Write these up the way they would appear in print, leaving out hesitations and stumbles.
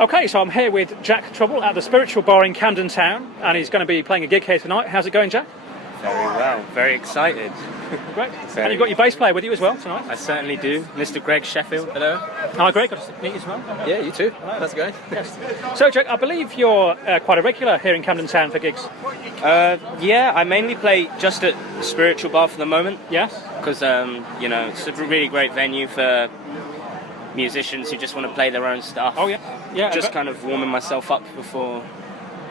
Okay, so I'm here with Jack Trouble at the Spiritual Bar in Camden Town, and he's going to be playing a gig here tonight. How's it going, Jack? Very well, very excited. Great. And you've got your bass player with you as well tonight? I certainly do. Mr. Greg Sheffield. Hello. Hi, Greg. Good to meet you as well. Yeah, you too. How's it going? Yes. So, Jack, I believe you're quite a regular here in Camden Town for gigs. Yeah, I mainly play just at the Spiritual Bar for the moment. Yes. Because, it's a really great venue for musicians who just want to play their own stuff. Oh, yeah. Yeah. Just kind of warming myself up before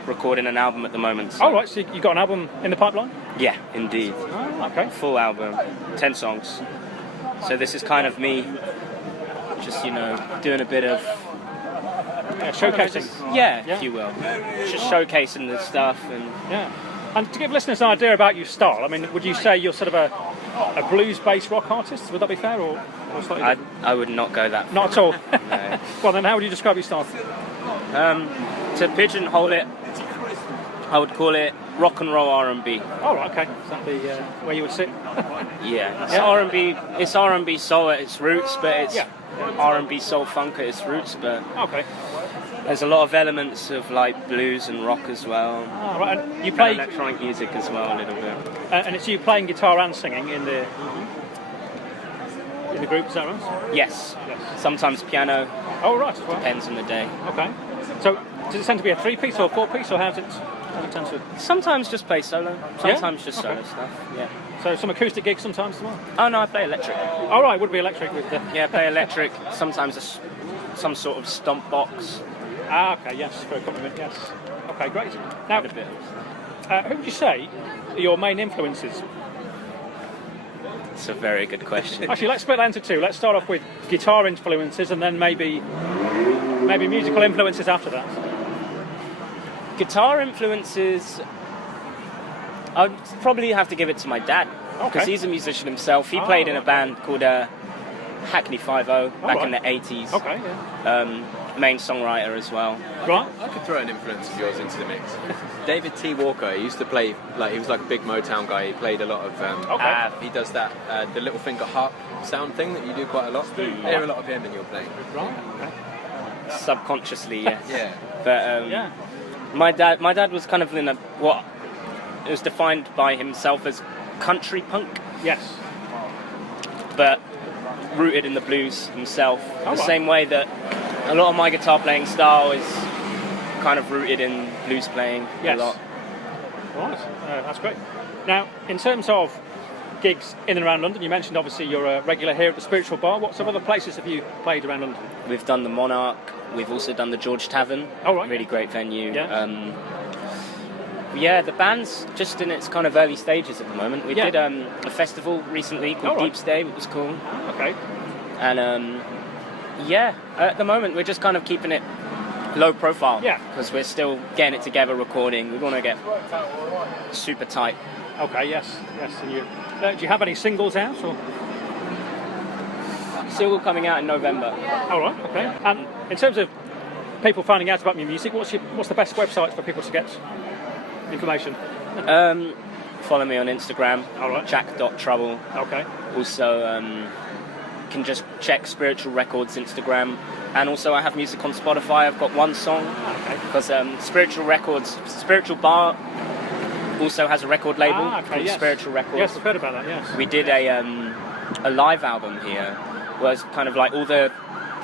recording an album at the moment. So. Oh, right. So you got an album in the pipeline? Yeah, indeed. Oh, okay. Full album, 10 songs. So this is kind of me just, doing a bit of... showcasing. Yeah, if you will. Just showcasing the stuff. Yeah. And to give listeners an idea about your style, I mean, would you say you're sort of a blues-based rock artist? Would that be fair, or slightly different? I would not go that far. Not at all? No. Well, then how would you describe your style? To pigeonhole it, I would call it rock and roll R&B. Oh, right, okay. Is that the where you would sit? Yeah, it's R&B. It's R&B soul at its roots, but it's R&B soul funk at its roots. But okay, there's a lot of elements of like blues and rock as well. Oh, right. And you play electronic music as well a little bit. And it's you playing guitar and singing in the group, is that right? Yes. Sometimes piano. Oh, right. As well. Depends on the day. Okay. So does it tend to be a 3-piece or a 4-piece, or how's it tend to? Sometimes just play solo. Sometimes just solo stuff. Yeah. So some acoustic gigs sometimes as well? Oh no, I play electric. Oh right, would be electric with the... Yeah, I play electric. Sometimes some sort of stomp box. Ah, okay, yes, for accompaniment, yes. Okay, great. Now, who would you say are your main influences? It's a very good question. Actually, let's split that into two. Let's start off with guitar influences, and then maybe musical influences after that. Guitar influences, I'd probably have to give it to my dad, because he's a musician himself. He played in a band called Hackney 5-0 back in the 80s. Okay, yeah. Main songwriter as well. Right. I could throw an influence of yours into the mix. David T. Walker, he used to play, he was like a big Motown guy. He played a lot of, he does that, the little finger harp sound thing that you do quite a lot. I hear a lot of him in your playing. Right, okay. Subconsciously, yes. Yeah. But my dad was kind of in what was defined by himself as country punk. Yes. But rooted in the blues himself. Same way that a lot of my guitar playing style is kind of rooted in blues playing a lot. Right, that's great. Now, in terms of gigs in and around London, you mentioned obviously you're a regular here at the Spiritual Bar. What sort of other places have you played around London? We've done the Monarch. We've also done the George Tavern. Oh, right. Really great venue. Yeah. The band's just in its kind of early stages at the moment. We did a festival recently called Deep Stay, which was cool. Okay. And at the moment we're just kind of keeping it low profile. Yeah. Because we're still getting it together, recording. We want to get super tight. Okay. Yes. And do you have any singles out or? Single coming out in November. All right. Okay. And in terms of people finding out about your music, what's the best website for people to get information? Follow me on Instagram. All right. Jack.trouble. Okay. Also, can just check Spiritual Records Instagram, and also I have music on Spotify. I've got one song because Spiritual Bar also has a record label called Spiritual Records. Yes, I've heard about that. Yes. We did a live album here, where it's kind of like all the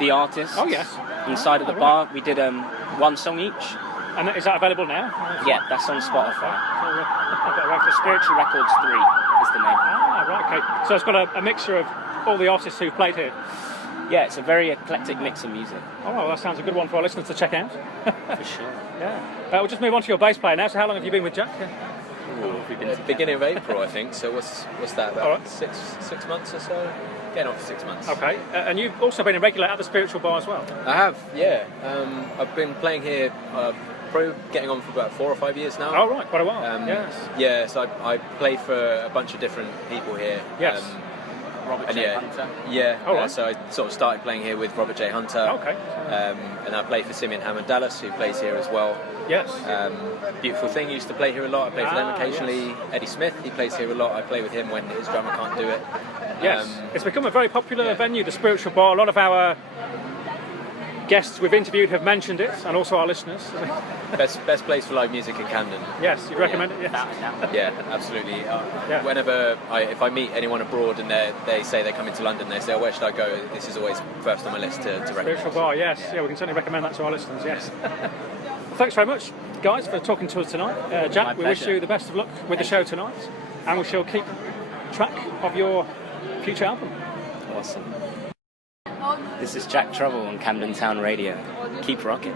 artists. Oh yes. Inside of the bar, we did one song each. And is that available now? Yeah, that's on Spotify. Spiritual Records 3 is the name. Ah, right, okay. So it's got a mixture of all the artists who've played here? Yeah, it's a very eclectic mix of music. Oh, well, that sounds a good one for our listeners to check out. For sure. Yeah. We'll just move on to your bass player now. So how long have you been with Jack? Beginning of April, I think. So what's that, about 6 months or so? Getting on for 6 months. Okay. And you've also been a regular at the Spiritual Bar as well? I have, yeah. I've been playing here probably getting on for about 4 or 5 years now. Oh, right, quite a while. Yes. Yeah, so I play for a bunch of different people here. Yes. Robert J. Hunter. Yeah. Oh, right. So I sort of started playing here with Robert J. Hunter. Okay. And I play for Simeon Hammond Dallas, who plays here as well. Yes. Beautiful Thing used to play here a lot. I play for them occasionally. Yes. Eddie Smith, he plays here a lot. I play with him when his drummer can't do it. Yes. It's become a very popular venue, the Spiritual Bar. A lot of our guests we've interviewed have mentioned it, and also our listeners. Best place for live music in Camden. Yes, you'd recommend it? Yes. Yeah, absolutely. Whenever if I meet anyone abroad and they say they're coming to London, they say, "Oh, where should I go?" This is always first on my list to recommend. Spiritual Bar, yes. Yeah, we can certainly recommend that to our listeners, yes. Well, thanks very much, guys, for talking to us tonight. Jack, we wish you the best of luck with the show tonight, and we shall keep track of your future album. Awesome. This is Jack Trouble on Camden Town Radio. Keep rocking.